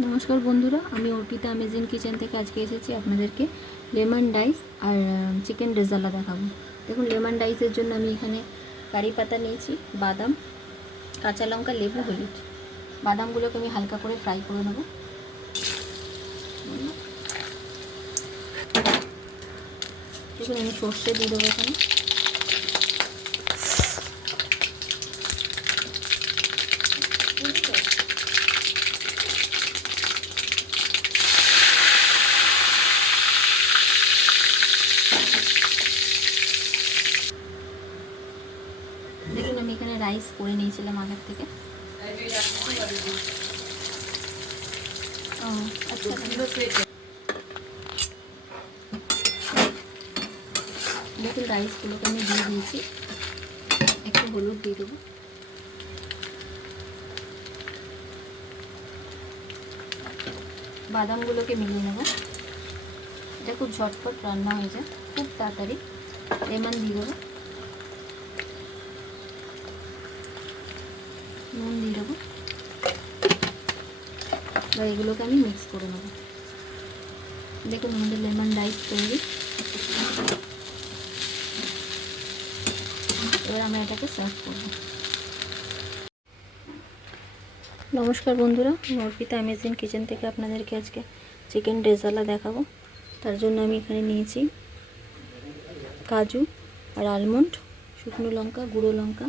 নমস্কার বন্ধুরা, আমি অর্পিতা অ্যামেজিং কিচেন থেকে আজকে এসেছি আপনাদেরকে লেমন ডাইস আর চিকেন রেজালা দেখাবো। দেখুন, লেমন ডাইসের জন্য আমি এখানে কারি পাতা নিয়েছি, বাদাম, কাঁচা লঙ্কা, লেবু, হলুদ। বাদামগুলোকে আমি হালকা করে ফ্রাই করে নেব। দেখুন, আমি সর্ষে দিয়ে দেবো এখানে। দেখুন, আমি এখানে রাইস করে নিয়েছিলাম আগের থেকে। দেখুন, রাইসগুলোকে আমি দিয়ে দিয়েছি। একটু হলুদ দিয়ে দেবো। বাদামগুলোকে মিলিয়ে নেব। এটা খুব ঝটপট রান্না হয়ে যায়, খুব তাড়াতাড়ি। লেমন দিয়ে দেবো, নুন দিয়ে দেবো। এবার এগুলোকে আমি মিক্স করে নেব। দেখুন, আমাদের লেমন রাইস তৈরি। এবার আমরা এটাকে সার্ভ করব। নমস্কার বন্ধুরা, অর্পিতা অ্যামেজিং কিচেন থেকে আপনাদেরকে আজকে চিকেন রেজালা দেখাবো। তার জন্য আমি এখানে নিয়েছি কাজু আর আলমন্ড, শুকনো লঙ্কা, গুঁড়ো লঙ্কা,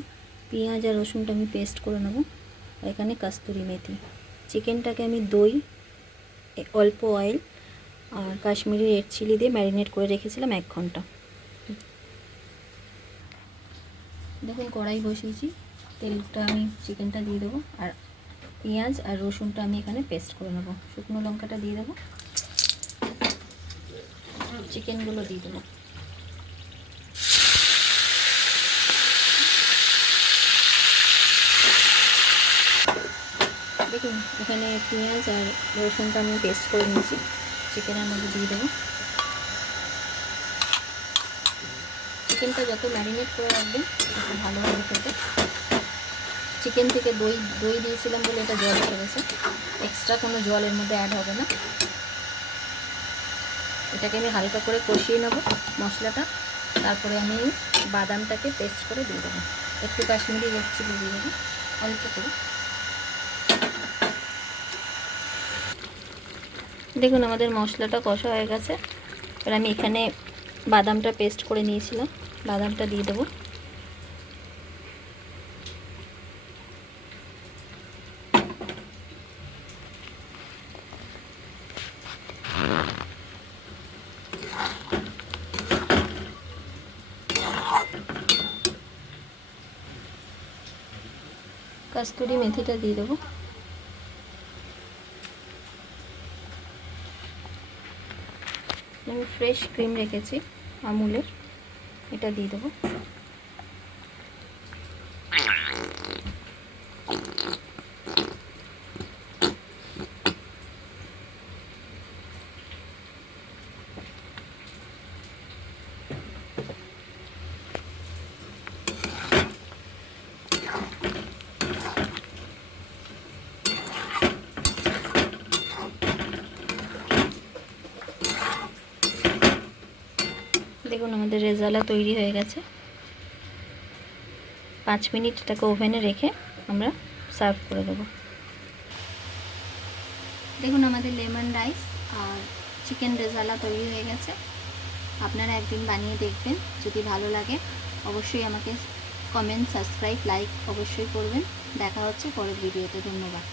পেঁয়াজ আর রসুনটা আমি পেস্ট করে নেব। আর এখানে কাস্তুরি মেথি। চিকেনটাকে আমি দই, অল্প অয়েল আর কাশ্মীরি রেড চিলি দিয়ে ম্যারিনেট করে রেখেছিলাম 1 ঘন্টা। দেখুন, কড়াই বসিয়েছি, তেলটা আমি চিকেনটা দিয়ে দেবো। আর পেঁয়াজ আর রসুনটা আমি এখানে পেস্ট করে নেব। শুকনো লঙ্কাটা দিয়ে দেবো, চিকেনগুলো দিয়ে দেবো। দেখুন, এখানে পেঁয়াজ আর রসুনটা আমি পেস্ট করে নিয়েছি, চিকেনের মধ্যে দিয়ে দেবো। চিকেনটা যত ম্যারিনেট করে রাখবেন তত ভালো হবে খেতে। চিকেন থেকে দই দিয়েছিলাম বলে এটা জল ছেড়েছে, এক্সট্রা কোনো জল এর মধ্যে অ্যাড হবে না। এটাকে আমি হালকা করে কষিয়ে নেব মশলাটা। তারপরে আমি বাদামটাকে পেস্ট করে দিয়ে দেবো। একটু কাশ্মীরি রেড চিলি দিয়ে দেবো অল্প করে। দেখুন, আমাদের মশলাটা কষা হয়ে গেছে। এবার আমি এখানে বাদামটা পেস্ট করে নিয়েছিলাম, বাদামটা দিয়ে দেবো। কাস্তুরি মেথিটা দিয়ে দেবো। আমি ফ্রেশ ক্রিম রেখেছি আমুলের, এটা দিয়ে দেবো। দেখুন, আমাদের রেজালা তৈরি হয়ে গেছে। 5 মিনিট এটাকে ওভেনে রেখে আমরা সার্ভ করে দেবো। দেখুন, আমাদের লেমন রাইস আর চিকেন রেজালা তৈরি হয়ে গেছে। আপনারা একদিন বানিয়ে দেখবেন, যদি ভালো লাগে অবশ্যই আমাকে কমেন্ট, সাবস্ক্রাইব, লাইক অবশ্যই করবেন। দেখা হচ্ছে পরের ভিডিওতে। ধন্যবাদ।